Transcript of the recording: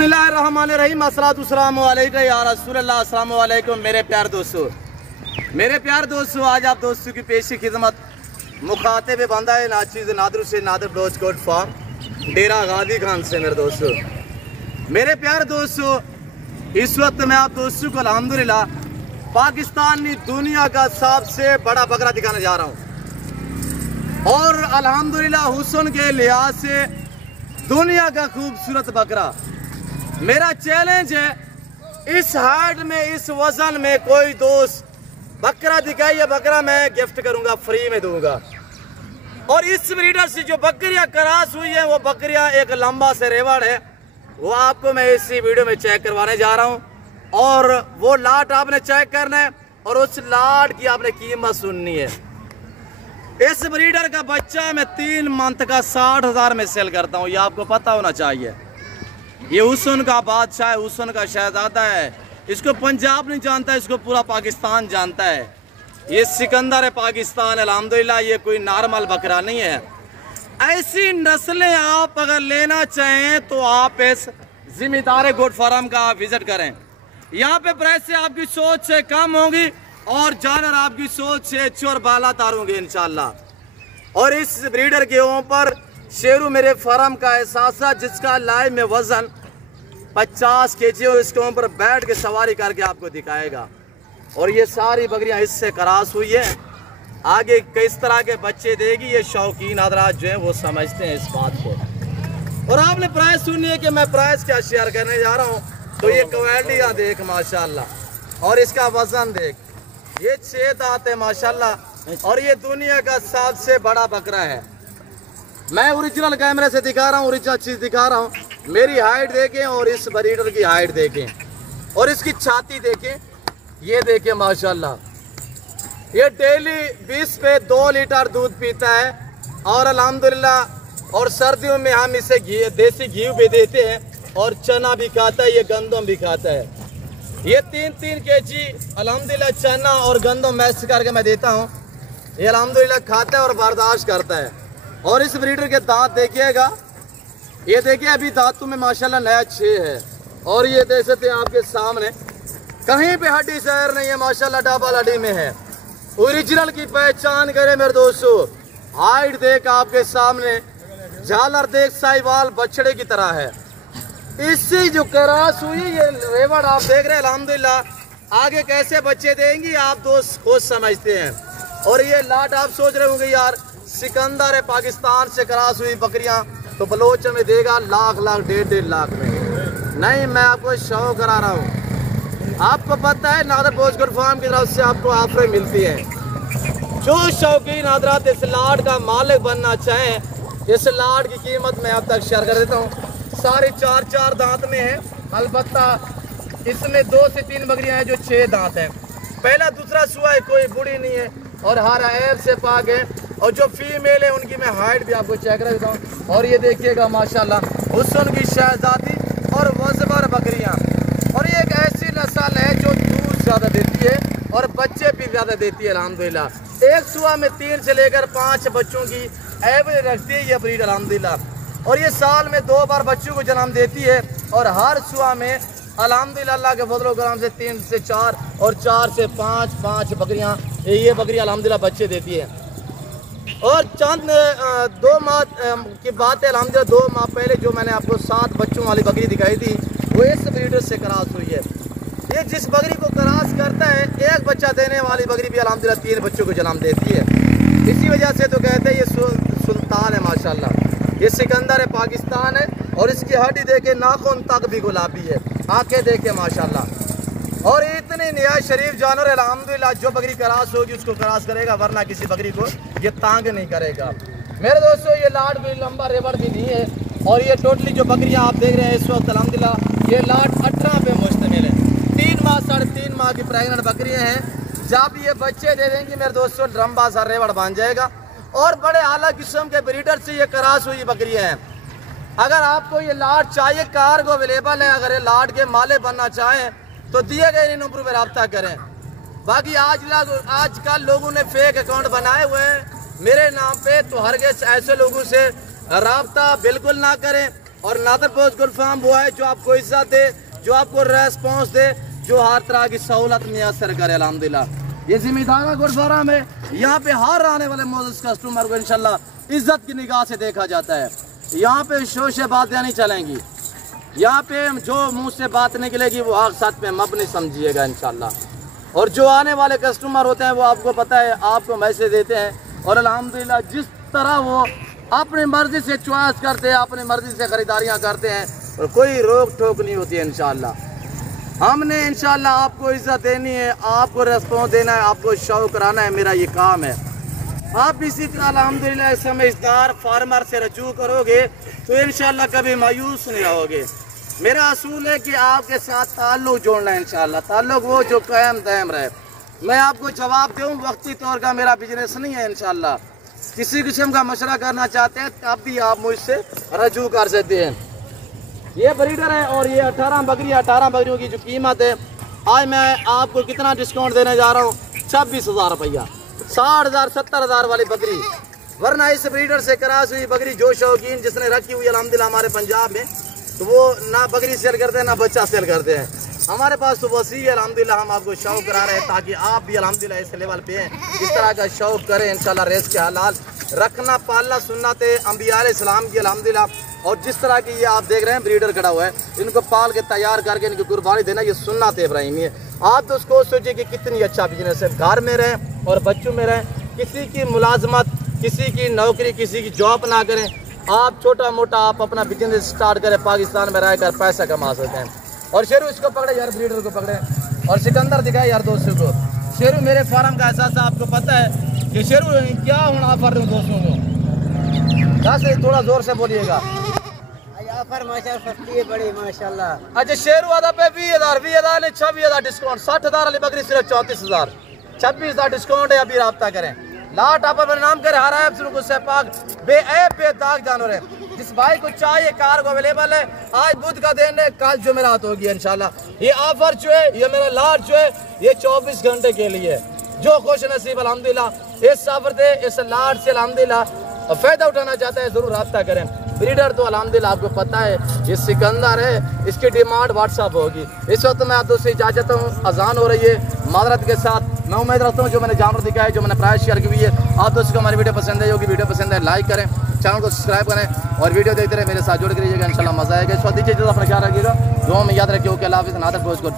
बिस्मिल्लाहिर्रहमानिर्रहीम अस्सलातुस्सलामु अलैका या रसूलल्लाह। अस्सलामु अलैकुम मेरे प्यार दोस्तों, आज आप दोस्तों की पेशी खिदमत मुखातिब बंदा है नाचीज़ नादर से नादर ब्लोच कोट फार्म डेरा गादी खान से। मेरे प्यार दोस्तों, इस वक्त मैं आप दोस्तों को अल्हम्दुलिल्लाह पाकिस्तान की दुनिया का सबसे बड़ा बकरा दिखाने जा रहा हूँ और अल्हम्दुलिल्लाह हुस्न के लिहाज से दुनिया का खूबसूरत बकरा। मेरा चैलेंज है, इस हाइट में इस वजन में कोई दोस्त बकरा दिखाइए, बकरा मैं गिफ्ट करूंगा, फ्री में दूंगा। और इस ब्रीडर से जो बकरियां क्रॉस हुई है वो बकरियां एक लंबा से रेवड़ है, वो आपको मैं इसी वीडियो में चेक करवाने जा रहा हूं और वो लाट आपने चेक करना है और उस लाट की आपने कीमत सुननी है। इस ब्रीडर का बच्चा मैं 3 मंथ का 60,000 में सेल करता हूँ, ये आपको पता होना चाहिए। ये हुस्न का बादशाह है, हुस्न का शहजादा है। इसको पंजाब नहीं जानता, इसको पूरा पाकिस्तान जानता है। ये सिकंदर है पाकिस्तान, अल्हम्दुलिल्लाह। ये कोई नॉर्मल बकरा नहीं है। ऐसी नस्लें आप अगर लेना चाहें तो आप इस जिम्मेदार गोट फार्म का आप विजिट करें। यहाँ पे प्राइस से आपकी सोच से कम होगी और जानवर आपकी सोच से चोर बाला तार होंगे इंशाल्लाह। और इस ब्रीडर के ऊपर शेरू मेरे फार्म का एहसास है, जिसका लाइव में वजन 50 kg और इसके ऊपर बैठ के सवारी करके आपको दिखाएगा। और ये सारी बकरियां इससे क्रॉस हुई है, आगे किस तरह के बच्चे देगी ये शौकीन हजरात जो है वो समझते हैं इस बात को। और आपने प्राइस सुनी है कि मैं प्राइस क्या शेयर करने जा रहा हूँ, तो ये क्वालिटी देख माशाल्लाह और इसका वजन देख। ये 6 दांत है माशाल्लाह और ये दुनिया का सबसे बड़ा बकरा है। मैं ओरिजिनल कैमरे से दिखा रहा हूँ, ओरिजिनल चीज दिखा रहा हूँ। मेरी हाइट देखें और इस ब्रीडर की हाइट देखें और इसकी छाती देखें, ये देखें माशाल्लाह। ये डेली 20 पे 2 लीटर दूध पीता है और अल्हम्दुलिल्लाह। और सर्दियों में हम इसे घी, देसी घी भी देते हैं और चना भी खाता है, ये गंदम भी खाता है। ये 3-3 kg अल्हम्दुलिल्लाह चना और गंदम मैश करके मैं देता हूँ, ये अल्हम्दुलिल्लाह खाता है और बर्दाश्त करता है। और इस ब्रीडर के दांत देखिएगा, ये देखिए अभी दांतों में माशाल्लाह नया 6 है और ये देख सकते हैं आपके सामने, कहीं पे हड्डी शहर नहीं है माशाल्लाह, डबल हड्डी में है। ओरिजिनल की पहचान करें मेरे दोस्तों। हाइट देख आपके सामने, झालर देख साहिवाल बछड़े की तरह है। इससे जो क्रॉस हुई ये रेवड़ आप देख रहे हैं अल्हम्दुलिल्लाह, आगे कैसे बच्चे देंगी आप दोस्त खुद समझते हैं। और ये लाट आप सोच रहे होंगे यार सिकंदर है पाकिस्तान से क्रॉस हुई बकरियां तो बलोच में देगा लाख 1.5 लाख में। नहीं, मैं आपको शो करा रहा हूँ। आपको पता है नादर बोझगढ़ फार्म की तरफ से आपको ऑफर मिलती है। जो शौकीन हजरात इस लाट का मालिक बनना चाहें, इस लाट की कीमत मैं अब तक शेयर कर देता हूँ। सारे 4 दांत में है, अलबत्ता इसमें 2 से 3 बकरियां हैं जो 6 दांत हैं। पहला दूसरा सुआ है, कोई बुढ़ी नहीं है और हर ऐब से पाक है। और जो फीमेल है उनकी मैं हाइट भी आपको चेक कर देता हूँ। और ये देखिएगा माशाल्लाह हुस्न की शहजादी और वज़बर बकरियाँ। और ये एक ऐसी नस्ल है जो दूध ज़्यादा देती है और बच्चे भी ज़्यादा देती है अल्हम्दुलिल्लाह। एक सुआ में 3 से लेकर 5 बच्चों की एवरेज रखती है ये ब्रीड अल्हम्दुलिल्लाह। और ये साल में 2 बार बच्चों को जन्म देती है और हर सुआ में अल्हम्दुलिल्लाह अल्लाह के फजल करम से 3 से 4 और 4 से 5 बकरियां, ये बकरियां अल्हम्दुलिल्लाह बच्चे देती है। और चंद 2 माह की बात है अल्हम्दुलिल्लाह, 2 माह पहले जो मैंने आपको 7 बच्चों वाली बकरी दिखाई थी वो इस ब्रीडर से क्रॉस हुई है। ये जिस बकरी को क्रॉस करता है, एक बच्चा देने वाली बकरी भी अल्हम्दुलिल्लाह 3 बच्चों को जन्म देती है। इसी वजह से तो कहते हैं ये सुल्तान है माशाल्लाह। ये सिकंदर है पाकिस्तान है और इसकी हड्डी देखे नाखून तक भी गुलाबी है, आंखें देखे माशाल्लाह। और इतने नया शरीफ जानवर है अल्हम्दुलिल्लाह, जो बकरी क्रॉस होगी उसको क्रॉस करेगा, वरना किसी बकरी को ये तांग नहीं करेगा। मेरे दोस्तों ये लाट भी लंबा रेवड़ भी नहीं है। और ये टोटली जो बकरियां आप देख रहे हैं इस वक्त अल्हम्दुलिल्लाह ये लाट 18 पे मुश्तमिल है। 3 माह 3.5 माह की प्रेगनेंट बकरियां हैं। जब ये बच्चे दे देंगी मेरे दोस्तों लंबा सा रेवड़ बन जाएगा। और बड़े आला किस्म के ब्रीडर से ये क्रॉस हुई बकरियां हैं। अगर आपको ये लाट चाहिए, कार्गो अवेलेबल है। अगर ये लाट के माले बनना चाहें तो दिए गए नंबर पर रब्ता करें। बाकी आजकल लोगों ने फेक अकाउंट बनाए हुए हैं मेरे नाम पे, तो हरगिज़ ऐसे लोगों से रब्ता बिल्कुल ना करें। और नादर बोज गुड फार्म वो है जो आपको इज्जत दे, जो आपको रेस्पॉन्स दे, जो हर तरह की सहूलत मुयसर करे। अल्हम्दुलिल्लाह ये जिम्मेदारा गुड फार्म है। यहाँ पे हर आने वाले मोअज़्ज़ज़ कस्टमर को इंशाल्लाह इज्जत की निगाह से देखा जाता है। यहाँ पे शोशे बातें नहीं चलेंगी। यहाँ पे जो मुंह से बात निकलेगी वो आग साथ में मबनी समझिएगा इंशाल्लाह। और जो आने वाले कस्टमर होते हैं वो आपको पता है, आपको मैसेज देते हैं और अल्हम्दुलिल्लाह जिस तरह वो अपनी मर्जी से चॉइस करते हैं, अपनी मर्जी से ख़रीदारियाँ करते हैं और कोई रोक टोक नहीं होती है इंशाल्लाह। हमने इंशाल्लाह आपको इज्जत देनी है, आपको रेस्पॉन्स देना है, आपको शौक कराना है, मेरा ये काम है। आप इसी तरह अल्हम्दुलिल्लाह समझदार फार्मर से रजू करोगे तो इंशाल्लाह कभी मायूस नहीं रहोगे। मेरा असूल है कि आपके साथ ताल्लुक़ जोड़ना है इंशाल्लाह, ताल्लुक़ वो जो कायम दायम रहे। मैं आपको जवाब दूँ, वक्ती तौर का मेरा बिजनेस नहीं है इंशाल्लाह। किसी किस्म का मशवरा करना चाहते हैं तब भी आप मुझसे रजू कर सकते हैं। ये ब्रीडर है और ये 18 बकरियों की जो कीमत है, आज मैं आपको कितना डिस्काउंट देने जा रहा हूँ, 26,000 रुपया। 60,000 70,000 वाली बकरी, वरना इस ब्रीडर से क्रॉस हुई बकरी जो शौकीन जिसने रखी हुई अल्हम्दुलिल्लाह हमारे पंजाब में, तो वो ना बकरी सेल करते हैं ना बच्चा सेल करते हैं। हमारे पास तो वसी है अल्हम्दुलिल्लाह, हम आपको शौक करा रहे हैं ताकि आप भी अल्हम्दुलिल्लाह इस लेवल पे इस तरह का शौक करें इंशाल्लाह। रेस के हलाल रखना पालना सुन्नत अंबिया अलैहिस्सलाम की अल्हम्दुलिल्लाह। और जिस तरह की ये आप देख रहे हैं ब्रीडर खड़ा हुआ है, इनको पाल के तैयार करके इनकी कुर्बानी देना ये सुन्नत इब्राहिमी है। आप तो उसको सोचिए कि कितनी अच्छा बिजनेस है। घर में रहें और बच्चों में रहें, किसी की मुलाजमत, किसी की नौकरी, किसी की जॉब ना करें। आप छोटा मोटा आप अपना बिजनेस स्टार्ट करें, पाकिस्तान में रहकर पैसा कमा सकते हैं। और शेरू इसको पकड़े यार, ब्रीडर को पकड़े और सिकंदर दिखाए यार दोस्तों को। शेरू मेरे फार्म का एहसास आपको पता है कि शेरू क्या होना ऑफर दूँ दोस्तों को, जैसे थोड़ा जोर से बोलिएगा। ऑफर माशाल्लाह सस्ती है बड़ी माशाल्लाह। अच्छा शेरू आधा पे 20,000 ने 26,000 डिस्काउंट, 60,000 वाली बकरी सिर्फ 34,000, 26,000 डिस्काउंट है। अभी रब्ता करें, लाट आप अपने नाम करे, हर ऐप शुरू से पाक बेऐब बेदाग जानवर है। जिस भाई को चाहिए कार को अवेलेबल है। आज बुध का दिन है, कल जुमेरात होगी इंशाल्लाह। ये ऑफर जो है, ये मेरा लाट जो है, ये 24 घंटे के लिए। जो खुश नसीब अल्हम्दुलिल्लाह इस ऑफर से, इस लाट से अल्हम्दुलिल्लाह फ़ायदा उठाना चाहता है, ज़रूर रब्ता करें। ब्रीडर तो अल्हम्दुलिल्लाह आपको पता है ये सिकंदर है, इसकी डिमांड व्हाट्सअप होगी। इस वक्त मैं आप दोस्तों इजाज़त हूँ, अजान हो रही है मादरत के साथ। मैं उम्मीद रखता हूँ जो मैंने जानवर दिखाया है, जो मैंने प्राइस शेयर की हुई है, आप दोस्तों को हमारी वीडियो पसंद है। होगी वीडियो पसंद है लाइक करें, चैनल को सब्सक्राइब करें और वीडियो देखते रहे, मेरे साथ जुड़ के रहिएगा। इंशाल्लाह मज़ा आएगा। इस वक्त दीजिए अपना ख्याल रखिएगा, दुआ में याद रखिए। ओके अल्लाह हाफ़िज़। नादर बोझ को